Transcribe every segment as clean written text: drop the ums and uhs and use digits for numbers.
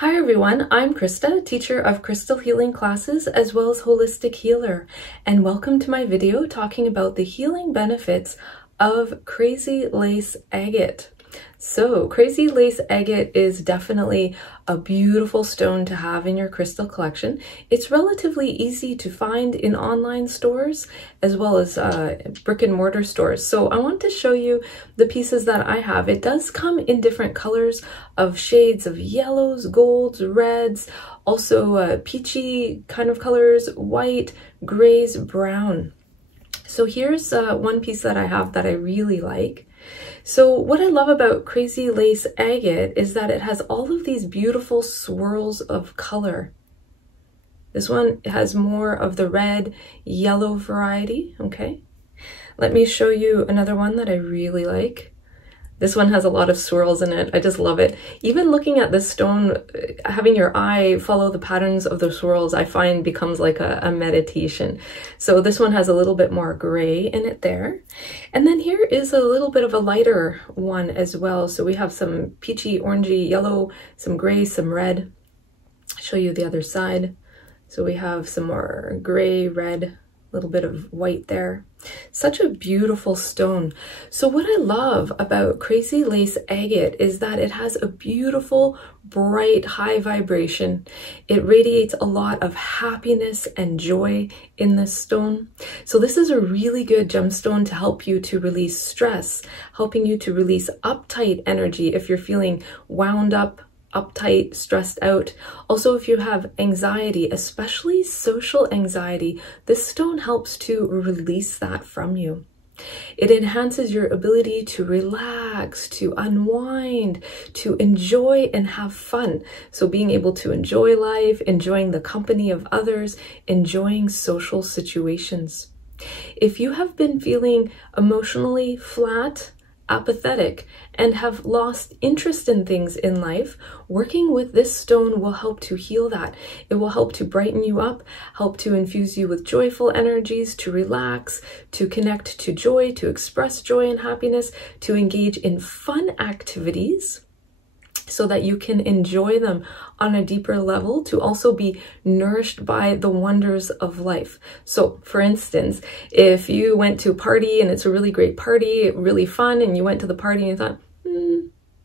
Hi everyone, I'm Christa, teacher of crystal healing classes as well as holistic healer, and welcome to my video talking about the healing benefits of crazy lace agate. So crazy lace agate is definitely a beautiful stone to have in your crystal collection. It's relatively easy to find in online stores as well as brick and mortar stores. So I want to show you the pieces that I have. It does come in different colors of shades of yellows, golds, reds, also peachy kind of colors, white, grays, brown. So here's one piece that I have that I really like. So what I love about crazy lace agate is that it has all of these beautiful swirls of color. This one has more of the red, yellow variety, okay? Let me show you another one that I really like. This one has a lot of swirls in it. I just love it. Even looking at this stone, having your eye follow the patterns of the swirls, I find becomes like a meditation. So this one has a little bit more gray in it there. And then here is a little bit of a lighter one as well. So we have some peachy, orangey, yellow, some gray, some red. I'll show you the other side. So we have some more gray, red, a little bit of white there. Such a beautiful stone. So what I love about crazy lace agate is that it has a beautiful, bright, high vibration. It radiates a lot of happiness and joy in this stone. So this is a really good gemstone to help you to release stress, helping you to release uptight energy if you're feeling wound up, uptight, stressed out. Also, if you have anxiety, especially social anxiety, this stone helps to release that from you. It enhances your ability to relax, to unwind, to enjoy and have fun. So being able to enjoy life, enjoying the company of others, enjoying social situations. If you have been feeling emotionally flat, apathetic, and have lost interest in things in life, working with this stone will help to heal that. It will help to brighten you up, help to infuse you with joyful energies, to relax, to connect to joy, to express joy and happiness, to engage in fun activities so that you can enjoy them on a deeper level, to also be nourished by the wonders of life. So for instance, if you went to a party and it's a really great party, really fun, and you went to the party and you thought,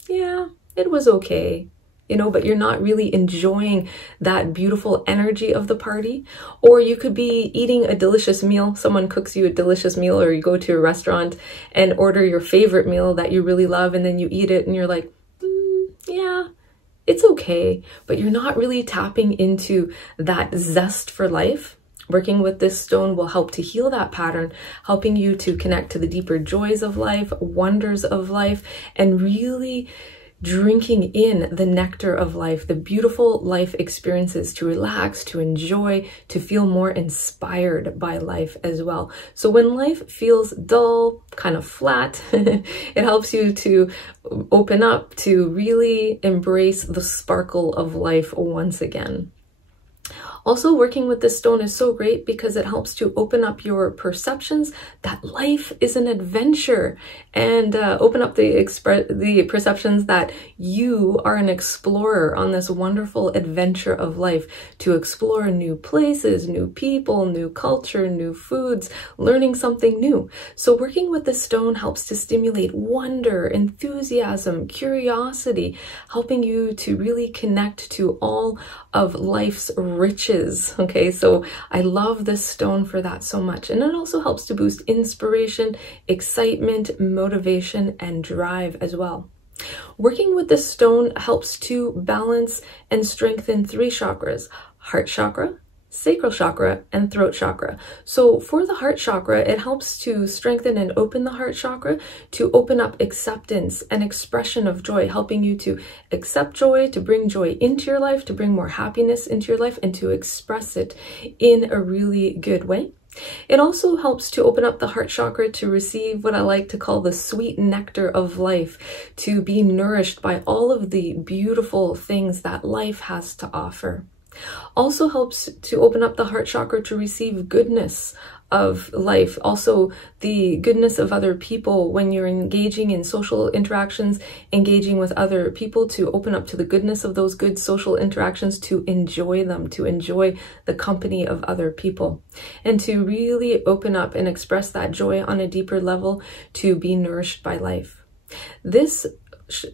yeah, it was okay, you know, but you're not really enjoying that beautiful energy of the party. Or you could be eating a delicious meal. Someone cooks you a delicious meal, or you go to a restaurant and order your favorite meal that you really love, and then you eat it and you're like, yeah, it's okay, but you're not really tapping into that zest for life. Working with this stone will help to heal that pattern, helping you to connect to the deeper joys of life, wonders of life, and really drinking in the nectar of life, the beautiful life experiences, to relax, to enjoy, to feel more inspired by life as well. So when life feels dull, kind of flat, it helps you to open up, to really embrace the sparkle of life once again. Also, working with this stone is so great because it helps to open up your perceptions that life is an adventure, and open up the perceptions that you are an explorer on this wonderful adventure of life, to explore new places, new people, new culture, new foods, learning something new. So working with this stone helps to stimulate wonder, enthusiasm, curiosity, helping you to really connect to all of life's riches. Okay, so I love this stone for that so much. And it also helps to boost inspiration, excitement, motivation, and drive as well. Working with this stone helps to balance and strengthen 3 chakras: heart chakra, sacral chakra, and throat chakra. So for the heart chakra, it helps to strengthen and open the heart chakra, to open up acceptance and expression of joy, helping you to accept joy, to bring joy into your life, to bring more happiness into your life, and to express it in a really good way. It also helps to open up the heart chakra to receive what I like to call the sweet nectar of life, to be nourished by all of the beautiful things that life has to offer. Also helps to open up the heart chakra to receive goodness of life, also the goodness of other people when you're engaging in social interactions, engaging with other people, to open up to the goodness of those good social interactions, to enjoy them, to enjoy the company of other people, and to really open up and express that joy on a deeper level, to be nourished by life. This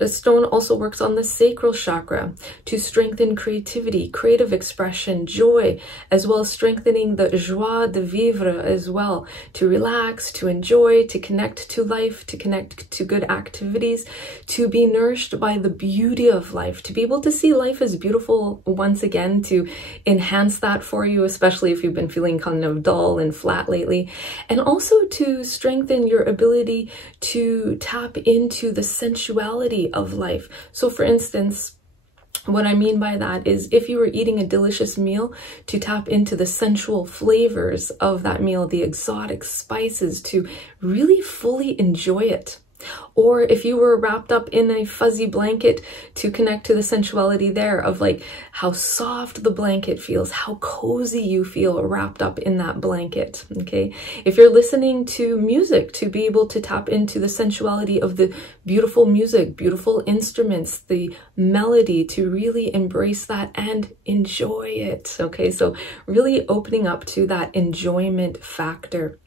stone also works on the sacral chakra to strengthen creativity, creative expression, joy, as well as strengthening the joie de vivre as well, to relax, to enjoy, to connect to life, to connect to good activities, to be nourished by the beauty of life, to be able to see life as beautiful once again, to enhance that for you, especially if you've been feeling kind of dull and flat lately, and also to strengthen your ability to tap into the sensuality of life. So for instance, what I mean by that is if you were eating a delicious meal, to tap into the sensual flavors of that meal, the exotic spices, to really fully enjoy it. Or if you were wrapped up in a fuzzy blanket, to connect to the sensuality there of like how soft the blanket feels, how cozy you feel wrapped up in that blanket, okay? If you're listening to music, to be able to tap into the sensuality of the beautiful music, beautiful instruments, the melody, to really embrace that and enjoy it, okay? So really opening up to that enjoyment factor.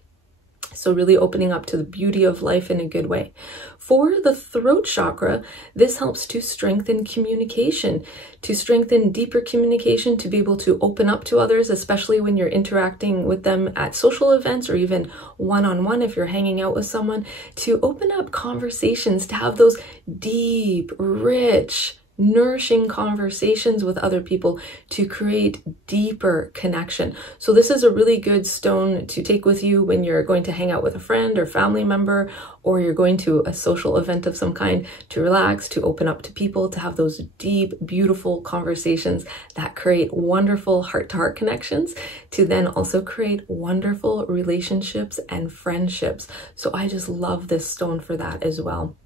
So really opening up to the beauty of life in a good way. For the throat chakra, this helps to strengthen communication, to strengthen deeper communication, to be able to open up to others, especially when you're interacting with them at social events or even one-on-one if you're hanging out with someone, to open up conversations, to have those deep, rich, nourishing conversations with other people, to create deeper connection. So this is a really good stone to take with you when you're going to hang out with a friend or family member, or you're going to a social event of some kind, to relax, to open up to people, to have those deep, beautiful conversations that create wonderful heart-to-heart connections, to then also create wonderful relationships and friendships. So I just love this stone for that as well.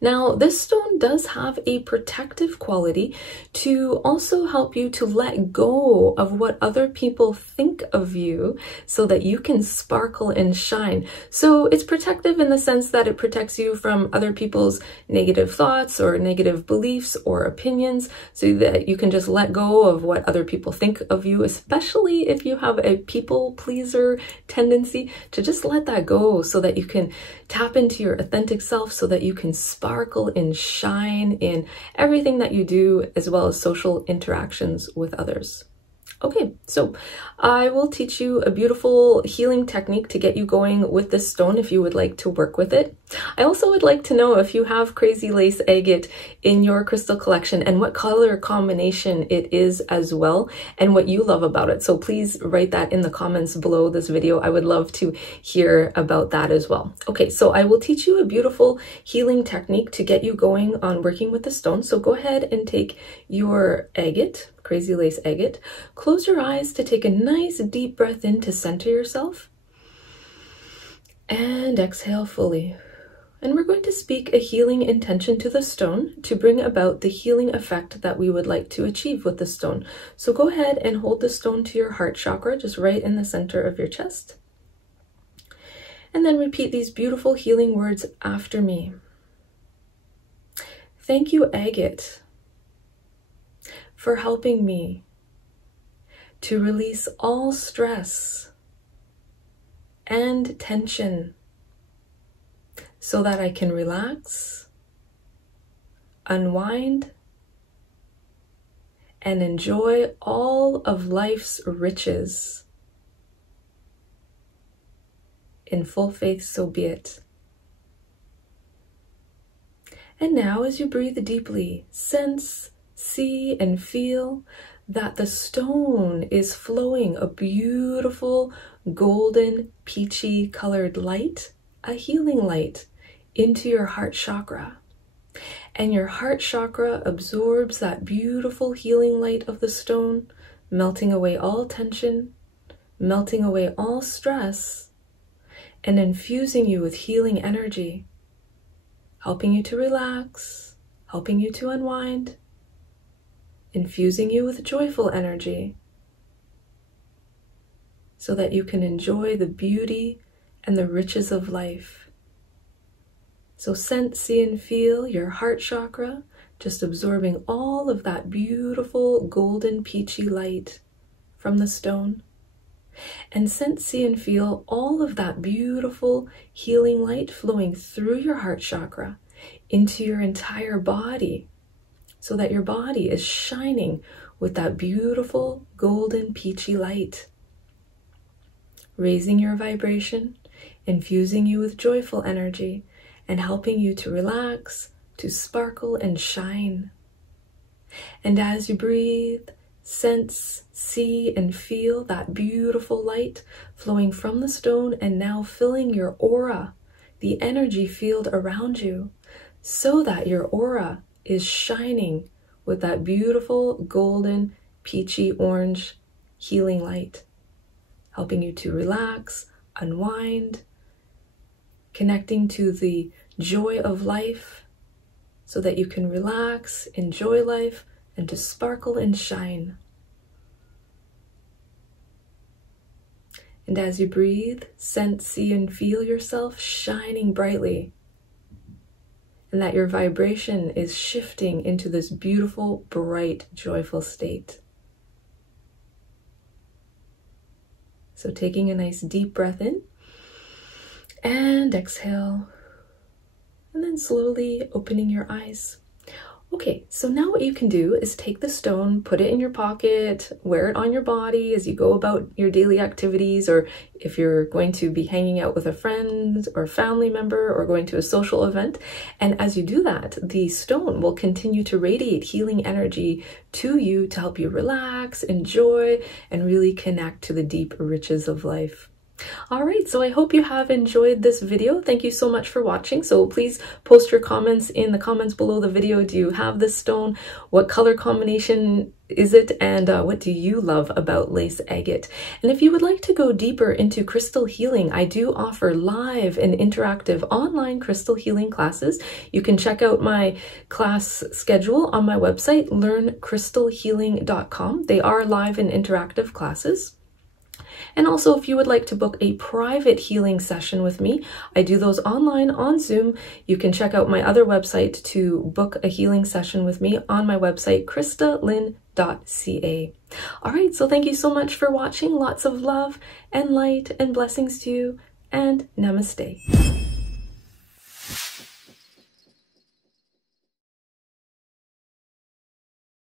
Now, this stone does have a protective quality to also help you to let go of what other people think of you so that you can sparkle and shine. So it's protective in the sense that it protects you from other people's negative thoughts or negative beliefs or opinions, so that you can just let go of what other people think of you, especially if you have a people pleaser tendency, to just let that go so that you can tap into your authentic self, so that you can sparkle and shine in everything that you do, as well as social interactions with others. Okay, so I will teach you a beautiful healing technique to get you going with this stone if you would like to work with it. I also would like to know if you have crazy lace agate in your crystal collection and what color combination it is as well, and what you love about it. So please write that in the comments below this video. I would love to hear about that as well. Okay, so I will teach you a beautiful healing technique to get you going on working with the stone. So go ahead and take your agate, crazy lace agate. Close your eyes to take a nice deep breath in to center yourself, and exhale fully. And we're going to speak a healing intention to the stone to bring about the healing effect that we would like to achieve with the stone. So go ahead and hold the stone to your heart chakra, just right in the center of your chest. And then repeat these beautiful healing words after me. Thank you, agate, for helping me to release all stress and tension so that I can relax, unwind, and enjoy all of life's riches. In full faith, so be it. And now, as you breathe deeply, sense, see, and feel that the stone is flowing a beautiful golden peachy colored light, a healing light, into your heart chakra. And your heart chakra absorbs that beautiful healing light of the stone, melting away all tension, melting away all stress, and infusing you with healing energy, helping you to relax, helping you to unwind, infusing you with joyful energy so that you can enjoy the beauty and the riches of life. So sense, see, and feel your heart chakra just absorbing all of that beautiful golden peachy light from the stone. And sense, see, and feel all of that beautiful healing light flowing through your heart chakra into your entire body, so that your body is shining with that beautiful golden peachy light, raising your vibration, infusing you with joyful energy, and helping you to relax, to sparkle and shine. And as you breathe, sense, see, and feel that beautiful light flowing from the stone and now filling your aura, the energy field around you, so that your aura is shining with that beautiful golden, peachy orange healing light, helping you to relax, unwind, connecting to the joy of life so that you can relax, enjoy life, and to sparkle and shine. And as you breathe, sense, see, and feel yourself shining brightly, and that your vibration is shifting into this beautiful, bright, joyful state. So taking a nice deep breath in and exhale, and then slowly opening your eyes. Okay, so now what you can do is take the stone, put it in your pocket, wear it on your body as you go about your daily activities, or if you're going to be hanging out with a friend or family member or going to a social event. And as you do that, the stone will continue to radiate healing energy to you to help you relax, enjoy, and really connect to the deep riches of life. All right, so I hope you have enjoyed this video. Thank you so much for watching. So please post your comments in the comments below the video. Do you have this stone? What color combination is it? And what do you love about lace agate? And if you would like to go deeper into crystal healing, I do offer live and interactive online crystal healing classes. You can check out my class schedule on my website, learncrystalhealing.com. They are live and interactive classes. And also, if you would like to book a private healing session with me, I do those online on Zoom. You can check out my other website to book a healing session with me on my website, kristalyn.ca. All right, so thank you so much for watching. Lots of love and light and blessings to you, and namaste.